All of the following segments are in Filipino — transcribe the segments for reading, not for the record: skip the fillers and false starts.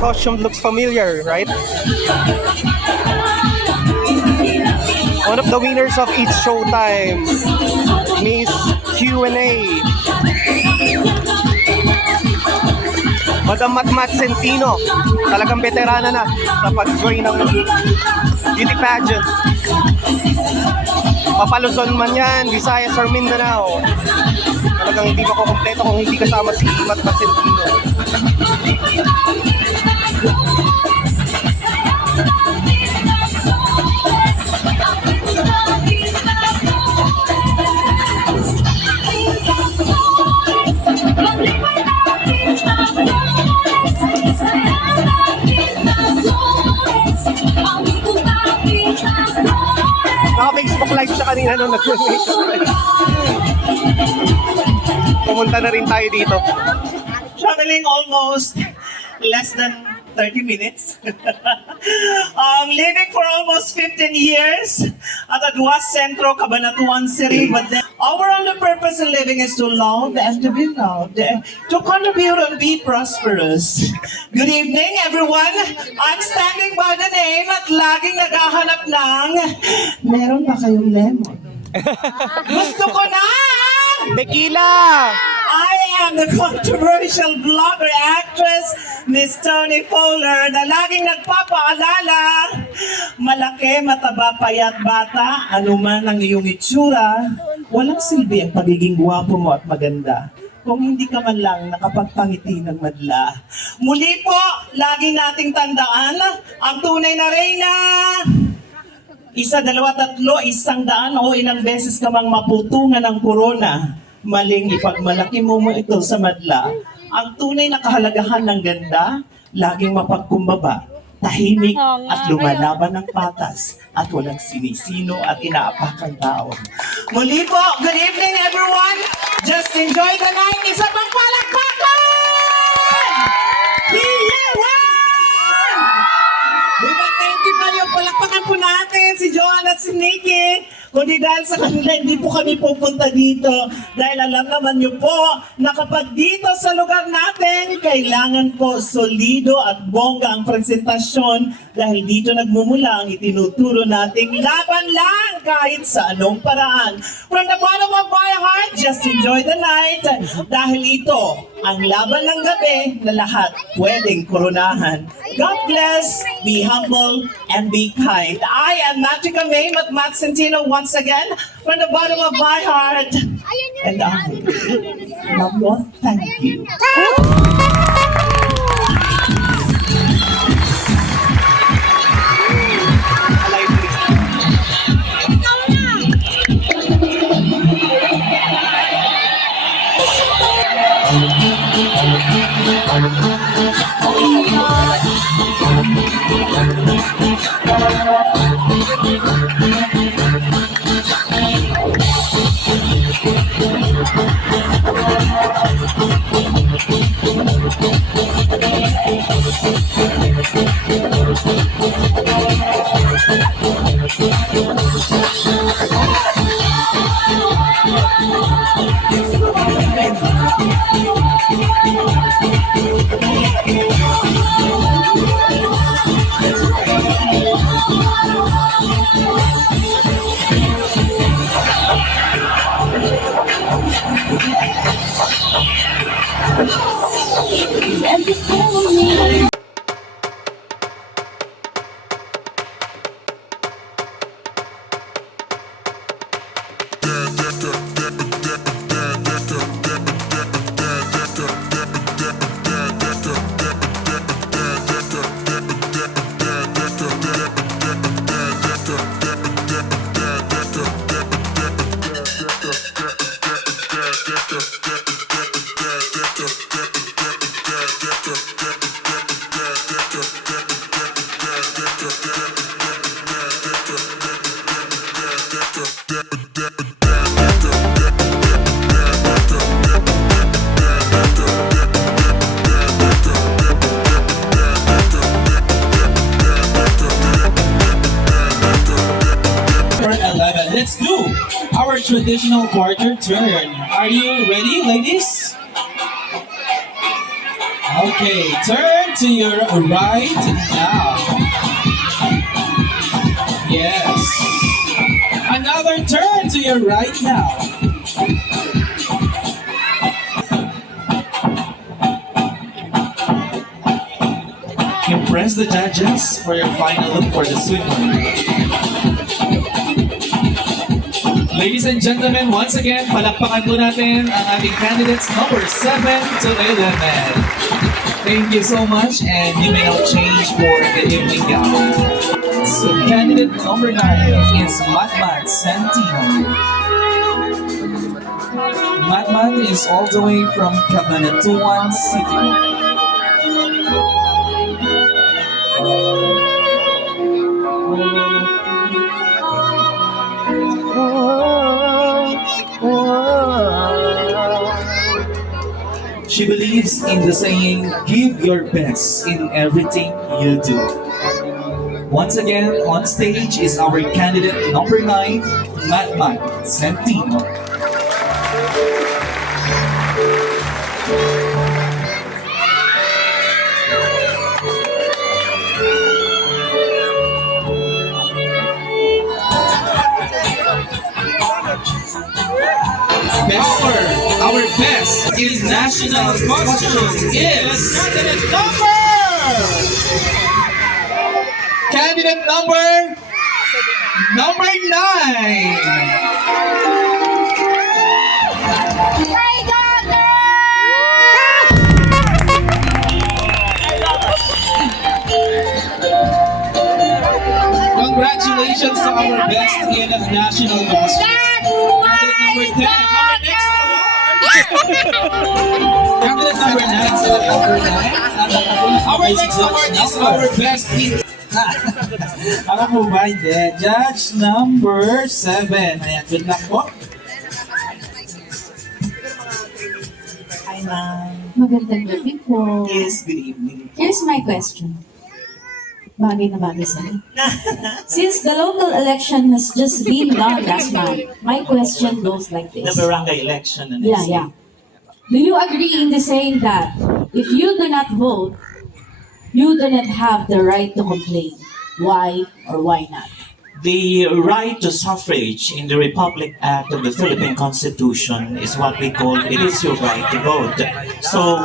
costume looks familiar, right? One of the winners of each showtime, Miss Q&A. Madam Matmat Centino, talagang veterana na sa pag-join ng beauty pageant. Papaluzon man yan, Visayas or Mindanao. Talagang hindi ko kumpleto kung hindi kasama si Matmat Centino. Naka-Facebook live siya kanina nung nag-make. Pumunta na rin tayo dito. Traveling almost less than 30 minutes. Living for almost 15 years at Aduas Centro, Cabanatuan City. But then our only purpose in living is to love and to be loved, to contribute and be prosperous. Good evening, everyone. I'm standing by the name at laging naghahanap ng meron ba kayong lemon? Gusto ko na! Tequila! I am the controversial vlogger actress, Miss Tony Fowler, na laging nagpapaalala, malaki, mataba, payat, bata, anuman ang iyong itsura, walang silbi ang pagiging gwapo mo at maganda kung hindi ka man lang nakapagpangiti ng madla. Muli po, lagi nating tandaan, ang tunay na reyna, 1, 2, 3, 100 o ilang beses ka mang maputungan ng korona, maling ipagmalaki mo ito sa madla. Ang tunay na kahalagahan ng ganda, laging mapagkumbaba, tahimik at lumalaban ng patas at walang sinisino at inaapakang tao. Muli po, good evening everyone! Just enjoy the night! Isa pang palakpakan! Thank you kayo. Palakpakan po natin si Joan at si Nikki. Kundi dahil sa kanila, hindi po kami pupunta dito. Dahil alam naman niyo po na kapag dito sa lugar natin, kailangan po solido at bongga ang presentasyon. Dahil dito nagmumula ang itinuturo nating laban lang kahit sa anong paraan. From the bottom of my heart, just enjoy the night. Dahil ito ang laban ng gabi na lahat pwedeng koronahan. God bless, be humble, and be kind. I am Magica May Matmat Centino once again from the bottom of my heart. And I love you. Thank you. Let's do our traditional quarter turn. Are you ready, ladies? Okay, turn to your right now. Yes. Another turn to your right now. Impress the judges for your final look for the swimmer. Ladies and gentlemen, once again, palakpakan po natin ang ating candidates number 7 to 11. Thank you so much, and you may now change for the evening gown. So candidate number 9 is Matmat Santino. Matmat is all the way from Cabanatuan City. She believes in the saying, give your best in everything you do. Once again, on stage is our candidate number 9, Matmat Santino. Before our best in national costume is candidate number 9. Congratulations to our best in national costume. Candidate number 10. Candidate number 9. Our next award is our best in... Ako po ba? Hindi. Judge number 7. Ayan, good luck po. Hi, ma'am. Magandang gabi po. Yes, good evening. Here's my question. Bagay na bagay sa'yo. Since the local election has just been done last month, my question goes like The this. barangay election. And Yeah. Do you agree in the saying that if you do not vote, you do not have the right to complain? Why or why not? The right to suffrage in the Republic Act of the Philippine Constitution is what we call it is your right to vote. So,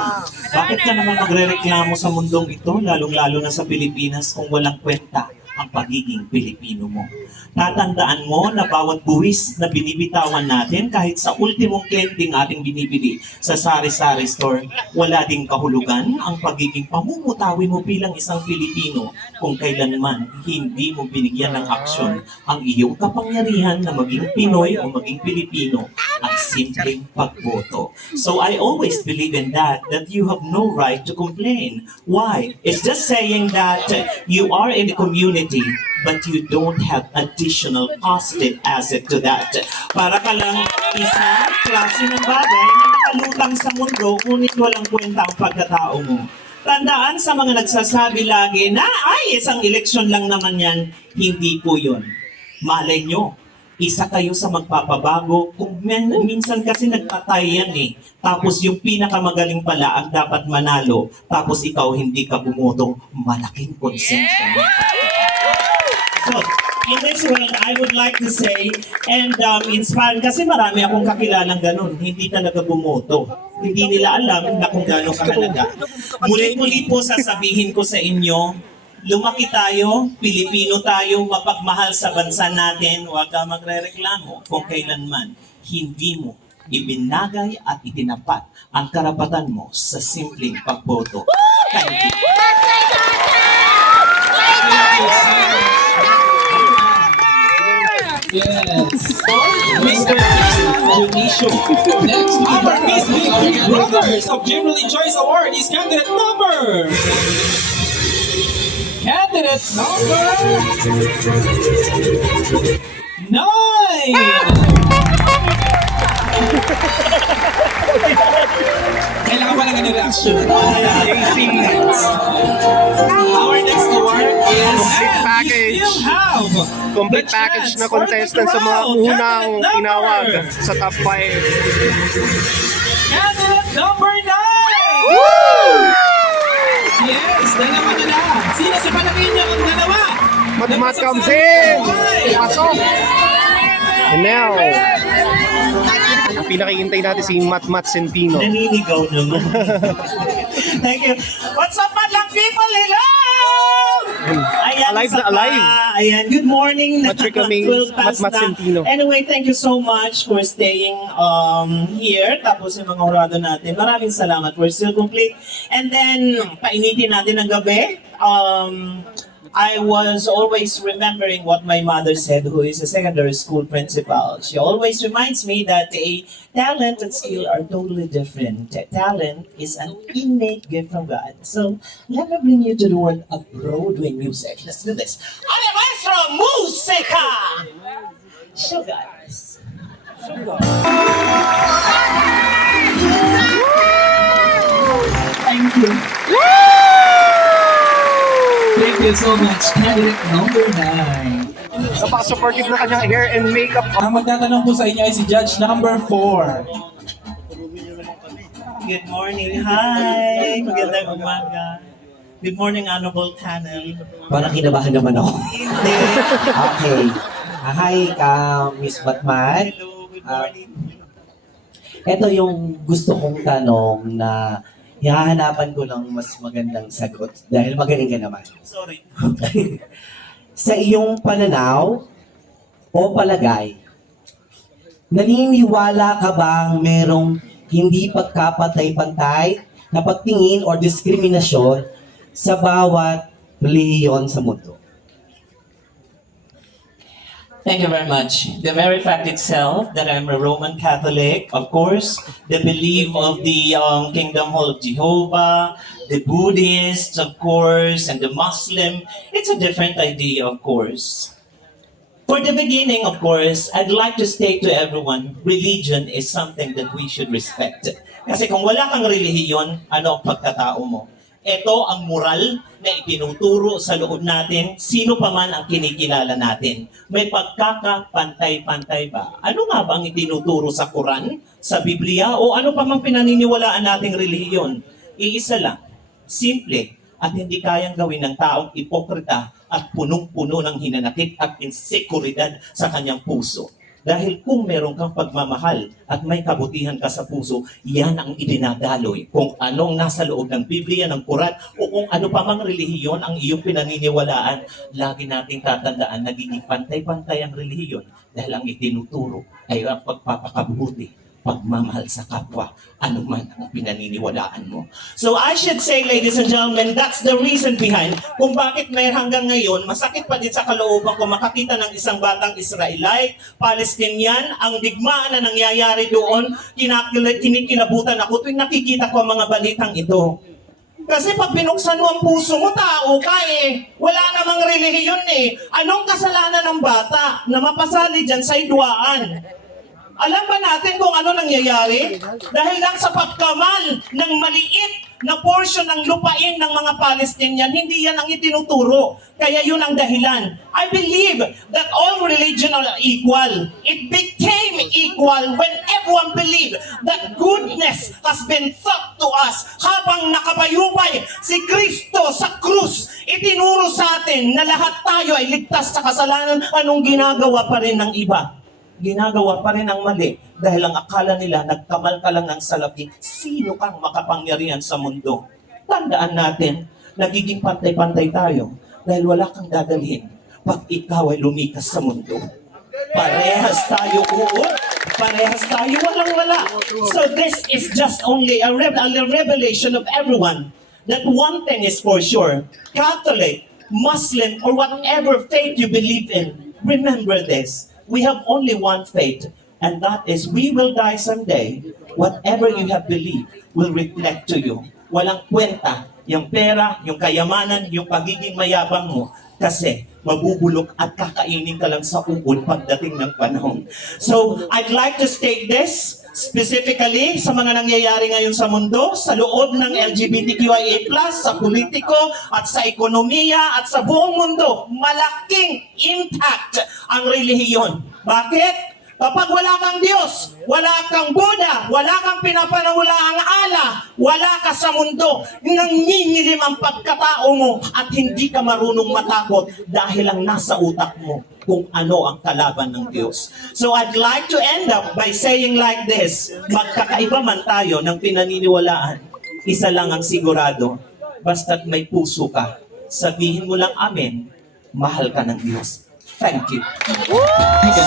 bakit ka naman magrereklamo sa mundong ito, lalong-lalo na sa Pilipinas kung walang kwenta ang pagiging Pilipino mo? Tatandaan mo na bawat buwis na binibitawan natin, kahit sa ultimong kenting ating binibili sa sari-sari store, wala ding kahulugan ang pagiging pamumutawi mo bilang isang Pilipino kung kailanman hindi mo binigyan ng aksyon ang iyong kapangyarihan na maging Pinoy o maging Pilipino, ang simpleng pagboto. So I always believe in that you have no right to complain. Why? It's just saying that you are in the community but you don't have additional positive asset to that. Para ka lang isang klase ng bagay na nakalutang sa mundo, ngunit walang kwenta ang pagkatao mo. Tandaan sa mga nagsasabi lagi na, ay, isang eleksyon lang naman yan, hindi po yun. Malay nyo, isa kayo sa magpapabago kung minsan kasi nagtatay yan eh. Tapos yung pinakamagaling pala ang dapat manalo, tapos ikaw hindi ka bumoto, malaking konsensya mo. So, in this way, I would like to say, and inspired, kasi marami akong kakilalang ganun, hindi talaga bumoto. Hindi nila alam na kung gano'ng kahalaga. Muli-muli po sasabihin ko sa inyo, lumaki tayo, Pilipino tayo, mapagmahal sa bansa natin, huwag ka magre-reklamo kung kailanman hindi mo ibinagay at itinapat ang karapatan mo sa simpleng pagboto. Thank you. Yes. Mr. Dionisio. Next, our Miss Big Brothers of Generally Choice Award is candidate number 9. Kailangan ba ng ano reaction? Our next award is Complete package. We still have Complete the package chance na for the contestant sa mga crown. unang Candidate tinawag number- sa top 5. Candidate number 9! Yes, dalawa na lang. Sino sa palagay niyo ang dalawa? Matmat comes in! Pasok! And now, ang pinakihintay natin si Matmat Centino. Naninigaw naman. Thank you. What's up, madlang people? Hello! Ayan, Alive isa na alive. pa. Ayan, good morning. Patrick Aming, 12 past Matmat na. Centino. Anyway, thank you so much for staying here. Tapos yung mga orado natin. Maraming salamat. We're still complete. And then, painitin natin ang gabi. I was always remembering what my mother said, who is a secondary school principal. She always reminds me that a talent and skill are totally different. Talent is an innate gift from God. So, let me bring you to the world of Broadway music. Let's do this. Ale maestro, musica! Sugars. Thank you. Thank you so much, candidate number 9. Napaka-supportive na kanyang hair and makeup. Ang magtatanong po sa inyo ay si Judge number 4. Good morning. Hi. Magandang umaga. Good morning, honorable panel. Parang kinabahan naman ako. Hindi. Okay. Hi, Miss Batman. Hello, good morning. Ito yung gusto kong tanong na hihahanapan ko ng mas magandang sagot dahil magaling ka naman. Sorry. Sa iyong pananaw o palagay, naniniwala ka bang merong hindi pagkapantay-pantay na pagtingin o diskriminasyon sa bawat relihiyon sa mundo? Thank you very much. The very fact itself that I'm a Roman Catholic, of course, the belief of the Kingdom Hall of Jehovah, the Buddhists, of course, and the Muslim, it's a different idea, of course. For the beginning, of course, I'd like to state to everyone, religion is something that we should respect. Kasi kung wala kang relihiyon, ano ang pagkatao mo? Ito ang moral na itinuturo sa loob natin, sino pa man ang kinikilala natin. May pagkakapantay-pantay ba? Ano nga ba ang itinuturo sa Quran, sa Biblia, o ano pa mang pinaniniwalaan nating relihiyon? Iisa lang, simple, at hindi kayang gawin ng taong ipokrita at punong-puno ng hinanakit at insekuridad sa kanyang puso. Dahil kung meron kang pagmamahal at may kabutihan ka sa puso, yan ang idinadaloy. Kung anong nasa loob ng Biblia, ng Quran, o kung ano pa mang relihiyon ang iyong pinaniniwalaan, lagi nating tatandaan, nagiging pantay-pantay ang relihiyon dahil ang itinuturo ay ang pagpapakabuti, pagmamahal sa kapwa, anuman ang pinaniniwalaan mo. So I should say, ladies and gentlemen, that's the reason behind kung bakit may hanggang ngayon, masakit pa din sa kalooban ko makakita ng isang batang Israelite, Palestinian, ang digmaan na nangyayari doon, kinikilabutan ako tuwing nakikita ko ang mga balitang ito. Kasi pag binuksan mo ang puso mo, tao ka eh. Wala namang relihiyon eh. Anong kasalanan ng bata na mapasali dyan sa idwaan? Alam ba natin kung ano nangyayari? Dahil lang sa pagkamal ng maliit na portion ng lupain ng mga Palestinian, hindi yan ang itinuturo. Kaya yun ang dahilan. I believe that all religion are equal. It became equal when everyone believed that goodness has been taught to us. Habang nakabayubay si Kristo sa krus, itinuro sa atin na lahat tayo ay ligtas sa kasalanan. Anong ginagawa pa rin ng iba? Ginagawa pa rin ang mali dahil ang akala nila nagkamal ka lang ng salapi. Sino kang makapangyarihan sa mundo? Tandaan natin, nagiging pantay-pantay tayo dahil wala kang dadalhin pag ikaw ay lumikas sa mundo. Parehas tayo uot, parehas tayo walang-wala. So this is just only a revelation of everyone that one thing is for sure, Catholic, Muslim, or whatever faith you believe in, remember this. We have only one fate, and that is we will die someday. Whatever you have believed will reflect to you. Walang kwenta yung pera, yung kayamanan, yung pagiging mayabang mo kasi mabubulok at kakainin ka lang sa uod pagdating ng panahon. So, I'd like to state this specifically sa mga nangyayari ngayon sa mundo, sa loob ng LGBTQIA+, sa politiko at sa ekonomiya at sa buong mundo. Malaking impact ang relihiyon. Bakit? Kapag wala kang Diyos, wala kang Buddha, wala kang pinapanawalaang ala, wala ka sa mundo, nangingilim ang pagkatao mo at hindi ka marunong matakot dahil ang nasa utak mo kung ano ang kalaban ng Diyos. So I'd like to end up by saying like this, magkakaiba man tayo ng pinaniniwalaan, isa lang ang sigurado, basta't may puso ka, sabihin mo lang amen, mahal ka ng Diyos. Thank you. So,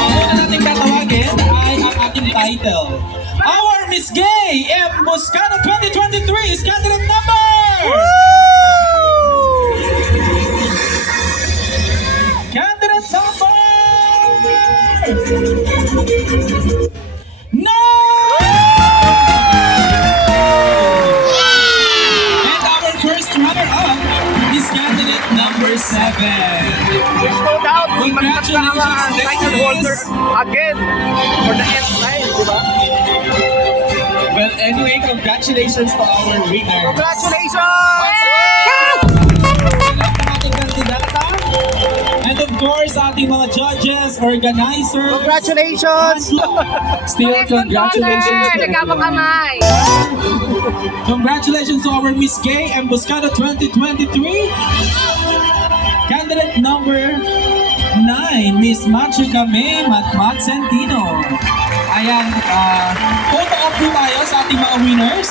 ang una nating tatawagin ay ang ating title. Our Miss Gay M. Buscano 2023 is candidate number! Candidate number! No! And our first runner-up is candidate number 7. There's no doubt, Congratulations, ang title holder again for the nth time, di ba? Well, anyway, congratulations to our winner. Congratulations! Ating kandidata. And of course, ating mga judges, organizers. Congratulations! Still, congratulations to everyone. Congratulations to our Miss Gay and Buscano 2023. Candidate number 9, Miss Machika May Matmat Centino. Ayan, photo up po tayo sa ating mga winners.